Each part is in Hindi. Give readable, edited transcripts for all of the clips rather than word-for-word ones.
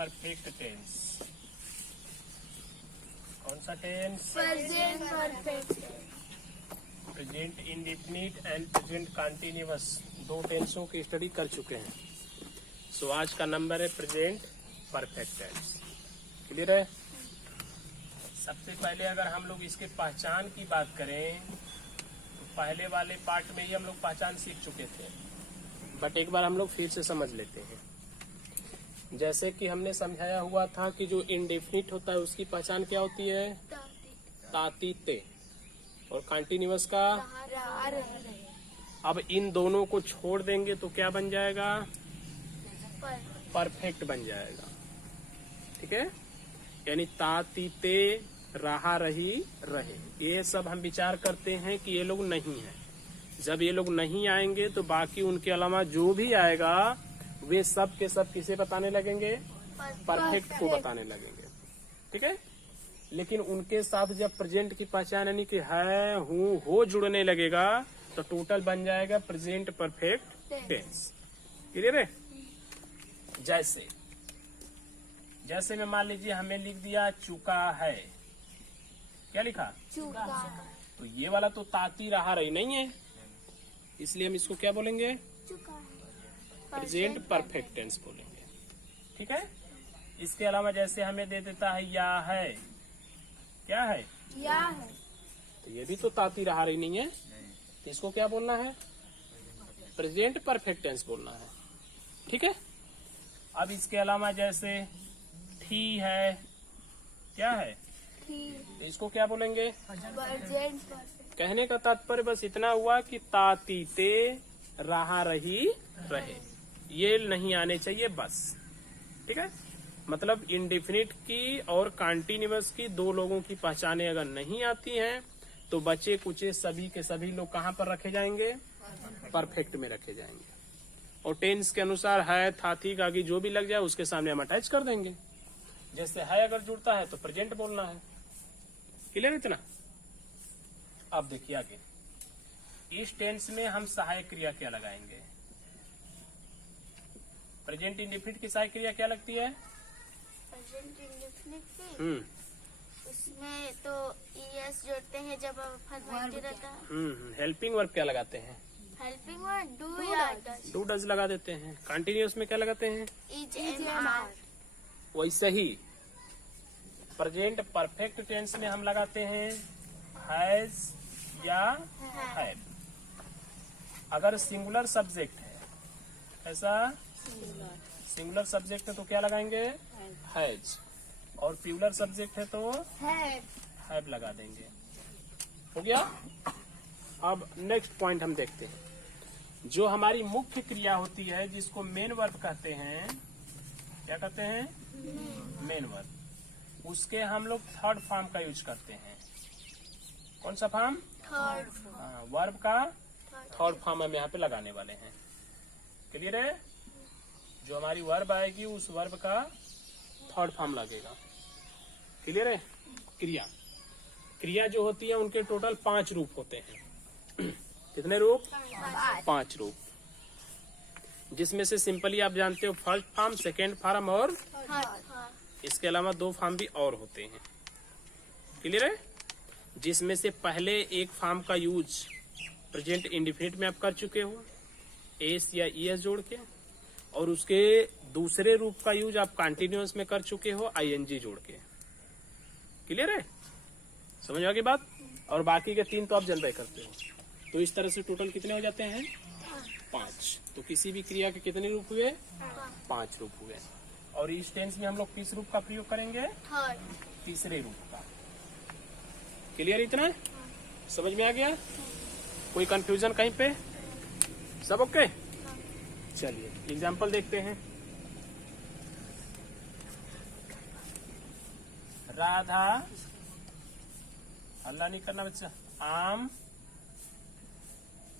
Perfect tense. कौन सा tense? Present perfect. Present indefinite and present continuous, दो टेंसों की स्टडी कर चुके हैं। सो आज का नंबर है प्रेजेंट परफेक्ट टेंस। क्लियर है? सबसे पहले अगर हम लोग इसके पहचान की बात करें तो पहले वाले पार्ट में ही हम लोग पहचान सीख चुके थे, बट एक बार हम लोग फिर से समझ लेते हैं। जैसे कि हमने समझाया हुआ था कि जो इंडेफिनिट होता है उसकी पहचान क्या होती है? ताती ते। और कंटिन्यूअस का? अब इन दोनों को छोड़ देंगे तो क्या बन जाएगा? परफेक्ट बन जाएगा। ठीक है, यानी तातीते, रहा रही, रहे, ये सब हम विचार करते हैं कि ये लोग नहीं है। जब ये लोग नहीं आएंगे तो बाकी उनके अलावा जो भी आएगा वे सब के सब किसे बताने लगेंगे? परफेक्ट को बताने लगेंगे। ठीक है, लेकिन उनके साथ जब प्रेजेंट की पहचान यानी कि है, हूँ, हो जुड़ने लगेगा तो टोटल बन जाएगा प्रेजेंट परफेक्ट टेंस। क्लियर है? जैसे में मान लीजिए हमें लिख दिया चुका है। क्या लिखा? चुका। तो ये वाला तो ताती रहा रही नहीं है, इसलिए हम इसको क्या बोलेंगे? चुका। प्रेजेंट परफेक्ट टेंस बोलेंगे। ठीक है, इसके अलावा जैसे हमें दे देता है या है। क्या है? या है। तो ये भी तो ताती रहा रही नहीं है, तो इसको क्या बोलना है? प्रेजेंट परफेक्ट टेंस बोलना है। ठीक है, अब इसके अलावा जैसे थी है। क्या है? तो इसको क्या बोलेंगे? Present perfect. कहने का तात्पर्य बस इतना हुआ कि तातीते, रहा रही, रहे, ये नहीं आने चाहिए बस। ठीक है, मतलब इंडेफिनिट की और कंटिन्यूअस की दो लोगों की पहचाने अगर नहीं आती हैं तो बचे कुचे सभी के सभी लोग कहाँ पर रखे जाएंगे? परफेक्ट में रखे जाएंगे। और टेंस के अनुसार है, था, थी का आगे जो भी लग जाए उसके सामने हम अटैच कर देंगे। जैसे है अगर जुड़ता है तो प्रेजेंट बोलना है। क्लियर इतना? अब देखिए आगे, इस टेंस में हम सहायक क्रिया क्या लगाएंगे? प्रेजेंट इंडेफिनिट की सहायक क्रिया क्या लगती है? प्रेजेंट इंडेफिनिट उसमें तो ईएस जोड़ते हैं जब फॉर्मेटिव रहता है। हेल्पिंग वर्ब क्या लगाते हैं? हेल्पिंग वर्ड डू या डज। डू डज लगा देते हैं। कंटिन्यूअस में क्या लगाते हैं? Is am are. वैसे ही प्रेजेंट परफेक्ट टेंस में हम लगाते हैं हैज या हैव। अगर सिंगुलर सब्जेक्ट है, ऐसा सिंगुलर सब्जेक्ट है तो क्या लगाएंगे? हैज। और प्लूरल सब्जेक्ट है तो हैव लगा देंगे। हो गया? अब नेक्स्ट पॉइंट हम देखते हैं, जो हमारी मुख्य क्रिया होती है जिसको मेन वर्ब कहते हैं। क्या कहते हैं? Main verb. उसके हम लोग थर्ड फॉर्म का यूज करते हैं। कौन सा फॉर्म? थर्ड। वर्ब का थर्ड फॉर्म हम यहाँ पे लगाने वाले हैं। क्लियर है? जो हमारी वर्ब आएगी उस वर्ब का थर्ड फॉर्म लगेगा। क्लियर है? क्रिया जो होती है उनके टोटल 5 रूप होते हैं। कितने रूप? 5 रूप, जिसमें से सिंपली आप जानते हो फर्स्ट फॉर्म, सेकेंड फॉर्म और इसके अलावा 2 फॉर्म भी और होते हैं। क्लियर है? जिसमें से पहले एक फॉर्म का यूज प्रेजेंट इंडेफिनिट में आप कर चुके हो, एस या ईएस जोड़ के, और उसके दूसरे रूप का यूज आप कंटिन्यूअस में कर चुके हो, आईएनजी जोड़ के। क्लियर है? समझ आ गई बात? और बाकी के 3 तो आप जल्दी करते हो। तो इस तरह से टोटल कितने हो जाते हैं? 5। तो किसी भी क्रिया के कितने रूप हुए? 5 रूप हुए। और इस टेंस में हम लोग किस रूप का प्रयोग करेंगे? तीसरे रूप का। क्लियर इतना? समझ में आ गया? कोई कंफ्यूजन कहीं पे? सब ओके? चलिए एग्जाम्पल देखते हैं। राधा, हल्ला नहीं करना बच्चा, आम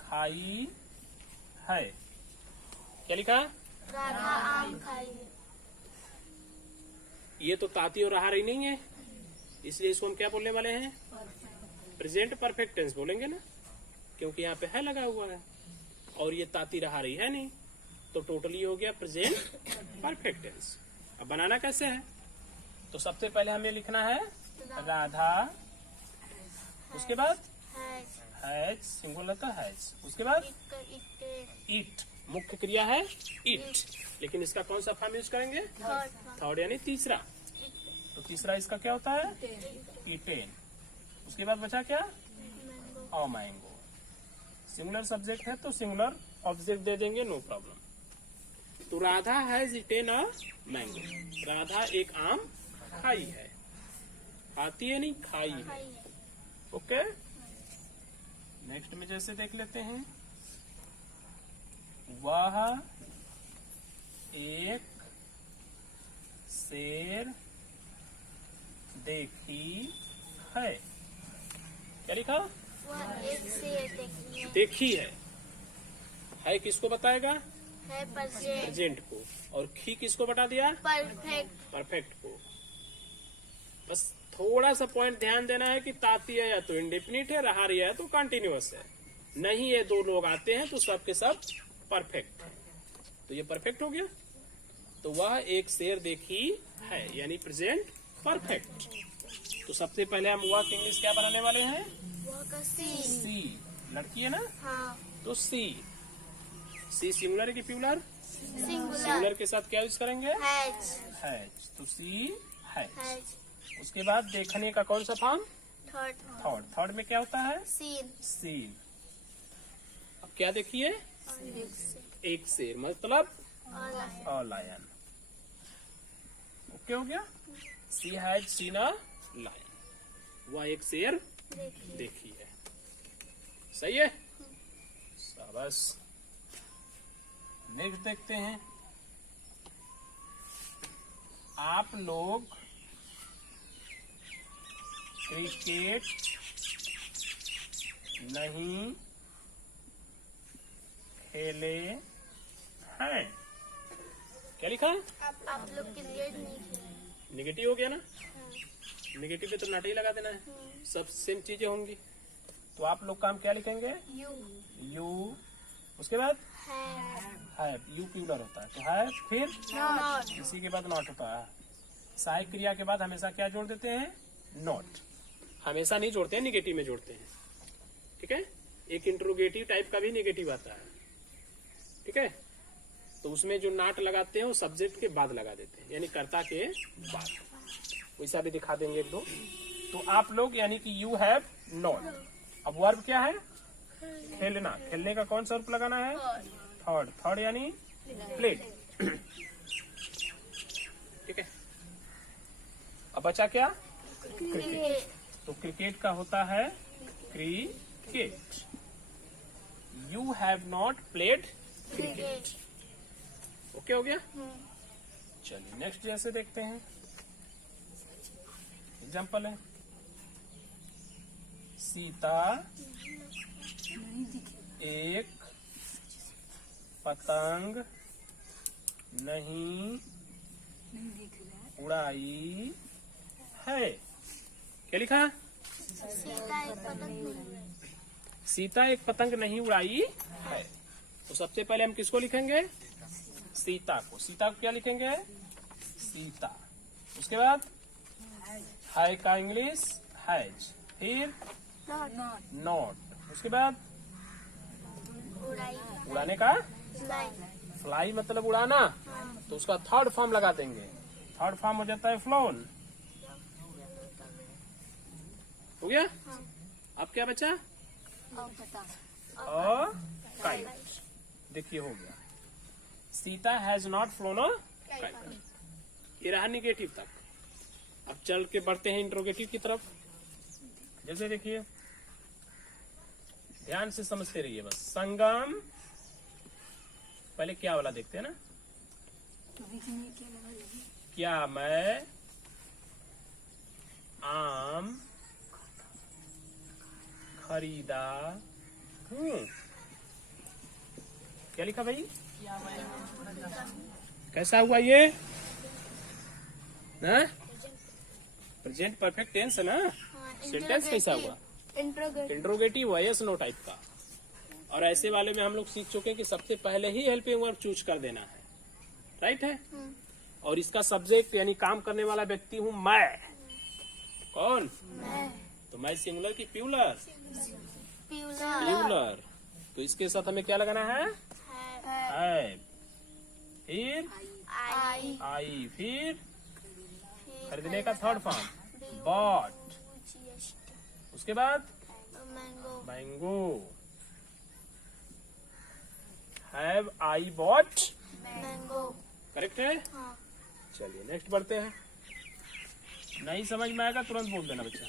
खाई है। क्या लिखा? राधा आम खाई है। ये तो ताती और रहा रही नहीं है, इसलिए इसको हम क्या बोलने वाले हैं? प्रेजेंट परफेक्ट टेंस बोलेंगे ना, क्योंकि यहाँ पे है लगा हुआ है और ये ताती रहा रही है नहीं, तो टोटली हो गया प्रेजेंट परफेक्ट टेंस। अब बनाना कैसे है? तो सबसे पहले हमें लिखना है राधा, उसके बाद हैज, सिंगुलर होता है हैज, उसके बाद ईट, मुख्य क्रिया है ईट, लेकिन इसका कौन सा फॉर्म यूज करेंगे? थर्ड यानी तीसरा। तो तीसरा इसका क्या होता है? ईटेन। उसके बाद बचा क्या? A mango. सिंगुलर सब्जेक्ट है तो सिंगुलर ऑब्जेक्ट दे देंगे, नो प्रॉब्लम। तो Radha has eaten a mango, Radha एक आम खाई है, खाती है नहीं खाई है। ओके, नेक्स्ट में जैसे देख लेते हैं, वह एक शेर देखी है। क्या लिखा? वह एक शेर देखी है किसको बताएगा? है प्रेजेंट को। और खी किसको बता दिया? परफेक्ट को। बस थोड़ा सा पॉइंट ध्यान देना है कि ताती है या तो इंडेफिनिट है, रहा रही है तो कंटिन्यूअस है, नहीं ये दो लोग आते हैं तो सब के सब परफेक्ट है। तो ये परफेक्ट हो गया। तो वह एक शेर देखी है यानी प्रेजेंट परफेक्ट। तो सबसे पहले हम वह की इंग्लिश क्या बनाने वाले हैं? सी। लड़की है ना? हाँ। तो सी सिंगुलर है कि प्लूरल? सिंगुलर के साथ क्या यूज करेंगे? हैज। तो सी हैज। उसके बाद देखने का कौन सा फॉर्म? थर्ड में क्या होता है? सीन। अब क्या देखिए? एक शेर मतलब अ लायन। ओके हो गया। सी हैज सीन अ लायन, वह एक शेर देखी है। सही है, शाबाश। नेक्स्ट देखते हैं, आप लोग क्रिकेट नहीं खेले हैं। क्या लिखा? आप लोग क्रिकेट नहीं खेले। निगेटिव हो गया ना? निगेटिव पे तो नाट ही लगा देना है, सब सेम चीजें होंगी। तो आप लोग काम क्या लिखेंगे? यू। उसके बाद है, यू प्लूरल होता है तो है, फिर इसी के बाद नॉट होता है। सहायक क्रिया के बाद हमेशा क्या जोड़ देते हैं? नॉट। हमेशा नहीं जोड़ते हैं, निगेटिव में जोड़ते हैं। ठीक है, एक इंट्रोगेटिव टाइप का भी निगेटिव आता है। ठीक है, तो उसमें जो नॉट लगाते हैं वो सब्जेक्ट के बाद लगा देते हैं, यानी कर्ता के बाद। वैसा भी दिखा देंगे एक दो। तो आप लोग यानी कि यू हैव नॉट। अब वर्ब क्या है? खेलना। खेलने का कौन सा रूप लगाना है? थर्ड यानी प्लेड। ठीक है, अब बचा क्या? क्रिकेट। तो क्रिकेट का होता है cricket. You have not played cricket. Okay हो गया। चलिए नेक्स्ट जैसे देखते हैं, एग्जाम्पल है, सीता एक पतंग नहीं उड़ाई है। क्या लिखा? सीता एक पतंग नहीं उड़ाई है। तो सबसे पहले हम किसको लिखेंगे? सीता को। सीता को क्या लिखेंगे? सीता। उसके बाद है का इंग्लिश हैज, फिर नॉट। उसके बाद उड़ाने का फ्लाई मतलब उड़ाना, तो उसका थर्ड फॉर्म लगा देंगे। थर्ड फॉर्म हो जाता है फ्लोन। हो गया। अब क्या बचा? काइट। देखिए हो गया, Sita has not phloem a kite. ये रहा निगेटिव तक। अब चल के बढ़ते हैं इंट्रोगेटिव की तरफ। जैसे देखिए, ध्यान से समझते रहिए बस। संगम, पहले क्या वाला देखते हैं ना, क्या मैं आम खरीदा हूँ। क्या लिखा भाई? कैसा हुआ ये? प्रेजेंट परफेक्ट टेंस है ना? सेंटेंस कैसा हुआ? इंट्रोगेटिव वॉइस नो टाइप का। और ऐसे वाले में हम लोग सीख चुके हैं कि सबसे पहले ही हेल्पिंग वर्ब चूज कर देना है। राइट है? और इसका सब्जेक्ट यानी काम करने वाला व्यक्ति हूँ मैं। कौन? मैं। तो मैं सिंगुलर की प्यूलर? प्यूलर। प्यूलर। तो इसके साथ हमें क्या लगाना है? है। फिर आई। आई। फिर खरीदने का थर्ड फॉर्म बॉट। उसके बाद mango. Mango. Have I bought? Mango. Correct है। हाँ। चलिए नेक्स्ट बढ़ते हैं। नहीं समझ में आएगा तुरंत बोल देना बच्चा।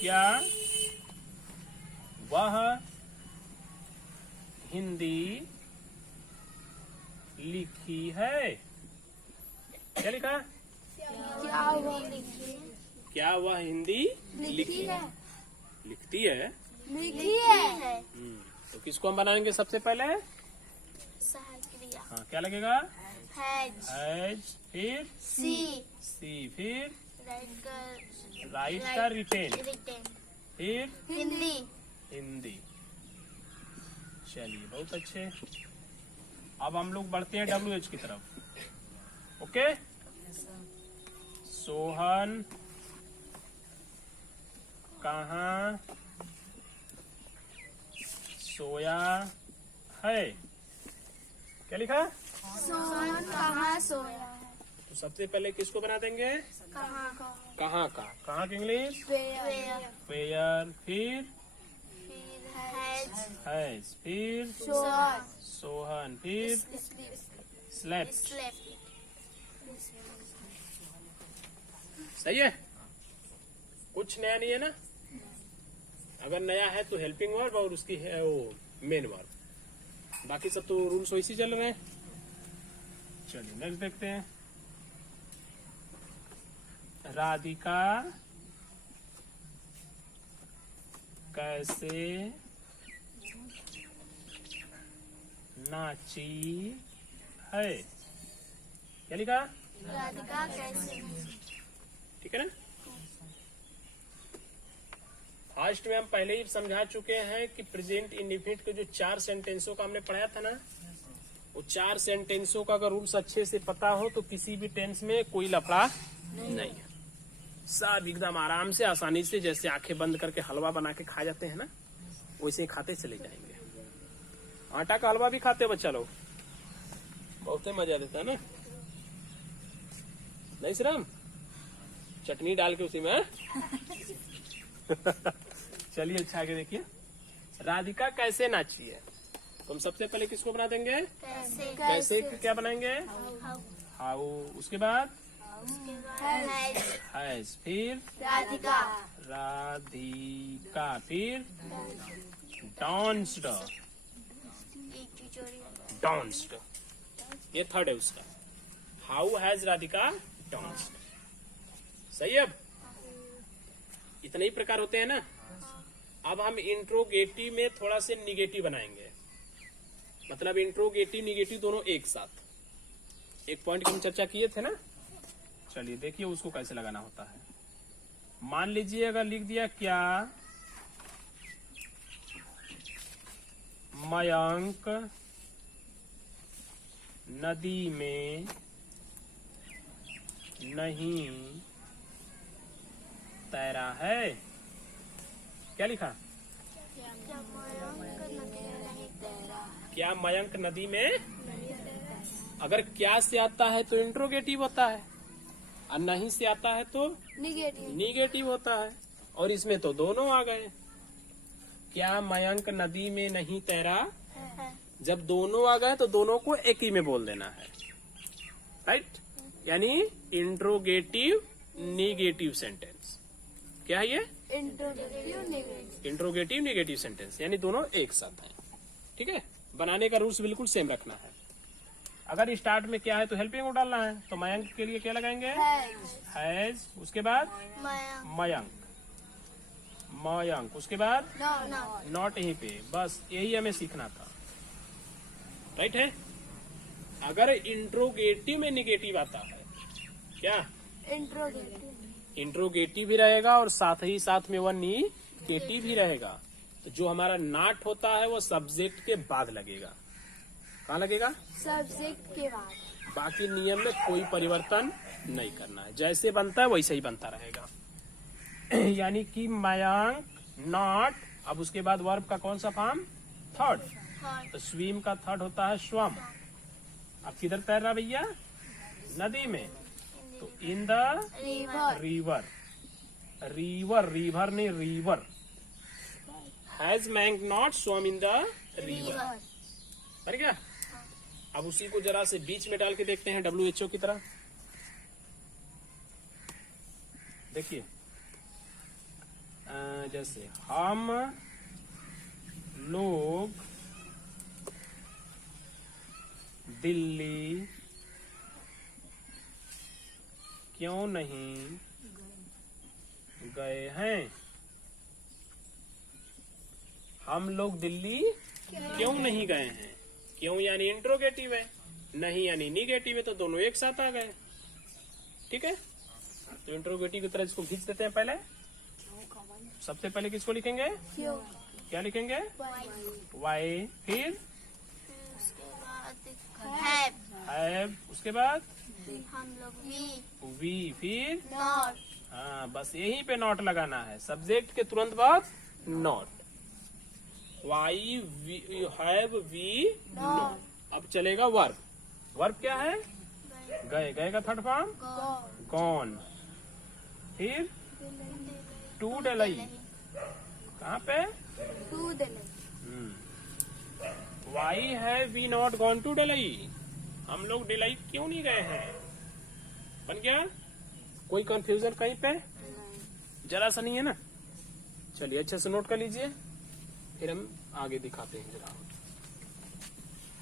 क्या वह हिंदी लिखी है? क्या लिखा? क्या वो लिखी? क्या वह हिंदी लिखी है? लिखती है। लिखी है। तो किसको हम बनाएंगे सबसे पहले? सहायक क्रिया। हाँ, क्या लगेगा? हैज। हैज। फिर सी। सी। फिर राइट राइट का रिटेन। रिटेन। फिर हिंदी। हिंदी। चलिए बहुत अच्छे। अब हम लोग बढ़ते हैं WH की तरफ। ओके। सोहन कहाँ सोया है? क्या लिखा? सोहन कहाँ सोया है? तो सबसे पहले किसको बना देंगे? कहाँ? कहाँ का? कहाँ की इंग्लिश? वेयर। वेयर। फिर हैज। हैज। फिर सोहन। सोहन। फिर स्लेप्ट। स्लेप्ट। सही है। कुछ नया नहीं है ना? अगर नया है तो हेल्पिंग वर्ब और उसकी है वो मेन वर्ब। बाकी सब तो रूल्स वैसे चल रहे हैं। चलिए नेक्स्ट देखते हैं। राधिका कैसे नाची है? क्या लिखा? राधिका कैसे? ठीक है ना? फास्ट में हम पहले ही समझा चुके हैं कि प्रेजेंट इंडिफिनिट के जो 4 सेंटेंसों का हमने पढ़ाया था ना, वो 4 सेंटेंसों का अगर रूल्स अच्छे से पता हो तो किसी भी टेंस में कोई लफड़ा नहीं है। सब एकदम आराम से आसानी से, जैसे आंखें बंद करके हलवा बना के खा जाते हैं ना, वैसे ही खाते चले जाएंगे। आटा का हलवा भी खाते हो बच्चा लोग? बहुत मजा देता है ना? नहीं श्राम? चटनी डाल के उसी में। चलिए अच्छा आगे देखिए। राधिका कैसे नाची है? तो हम सबसे पहले किसको बना देंगे? कैसे क्या बनाएंगे? हाउ। उसके बाद हैज। फिर राधिका। राधिका। फिर डांस्ड। डांस्ड, ये थर्ड है उसका। How has Radhika danced. सही है। अब इतने ही प्रकार होते हैं ना। अब हम इंट्रोगेटिव में थोड़ा से निगेटिव बनाएंगे, मतलब इंट्रोगेटिव निगेटिव दोनों एक साथ। एक पॉइंट की हम चर्चा किए थे ना। चलिए देखिए उसको कैसे लगाना होता है। मान लीजिए अगर लिख दिया क्या मयंक नदी में नहीं तैरा है। क्या लिखा? क्या मयंक नदी में? अगर क्या से आता है तो इंट्रोगेटिव होता है, और नहीं से आता है तो निगेटिव होता है। और इसमें तो दोनों आ गए। क्या मयंक नदी में नहीं तैरा? जब दोनों आ गए तो दोनों को एक ही में बोल देना है। राइट? यानी इंट्रोगेटिव निगेटिव सेंटेंस। क्या है ये? इंट्रोगेटिव निगेटिव सेंटेंस, यानी दोनों एक साथ हैं। ठीक है। बनाने का रूल्स बिल्कुल सेम रखना है। अगर स्टार्ट में क्या है तो हेल्पिंग को डालना है। तो मयंक के लिए क्या लगाएंगे? हैज। उसके बाद मयंक। मयंक। उसके बाद नॉट यहीं पे। बस यही हमें सीखना था। राइट है। अगर इंट्रोगेटिव में निगेटिव आता है, क्या इंट्रोगेटिव भी रहेगा और साथ ही साथ में वह निगेटिव भी रहेगा। तो जो हमारा नॉट होता है वो सब्जेक्ट के बाद लगेगा। कहाँ लगेगा? सब्जेक्ट के बाद। बाकी नियम में कोई परिवर्तन नहीं करना है, जैसे बनता है वैसे ही बनता रहेगा। यानी कि मयंक, नॉट, अब उसके बाद वर्ब का कौन सा फॉर्म? थर्ड। थर्ड। तो स्विम का थर्ड होता है स्वम। अब किधर तैर रहा भैया? नदी में। तो in the river. River. River, river नहीं river. Has Mayank not swum in the river. River. बन गया? अब उसी को जरा से बीच में डाल के देखते हैं WHO की तरह। देखिए जैसे हम लोग दिल्ली क्यों नहीं गए हैं? हम लोग दिल्ली क्यों नहीं गए हैं? क्यों यानी इंट्रोगेटिव है, नहीं यानी निगेटिव है, तो दोनों एक साथ आ गए। ठीक है, तो इंट्रोगेटिव की तरह इसको खींच देते हैं। पहले सबसे पहले किसको लिखेंगे? क्यों? क्या लिखेंगे? वाई। फिर उसके बाद हैव। उसके बाद हम लोग वी। फिर नॉट। हाँ, बस यहीं पे नॉट लगाना है, सब्जेक्ट के तुरंत बाद not. Why have we not. अब चलेगा वर्ब। वर्ब क्या है? गए। गए का थर्ड फॉर्म गॉन। फिर टू डलई। कहाँ पे? To Delhi. Why have we not gone to Delhi? हम लोग डिलई क्यों नहीं गए हैं? बन गया? कोई कंफ्यूजन कहीं पे? जरा सा नहीं है ना? चलिए अच्छे से नोट कर लीजिए, फिर हम आगे दिखाते हैं जरा।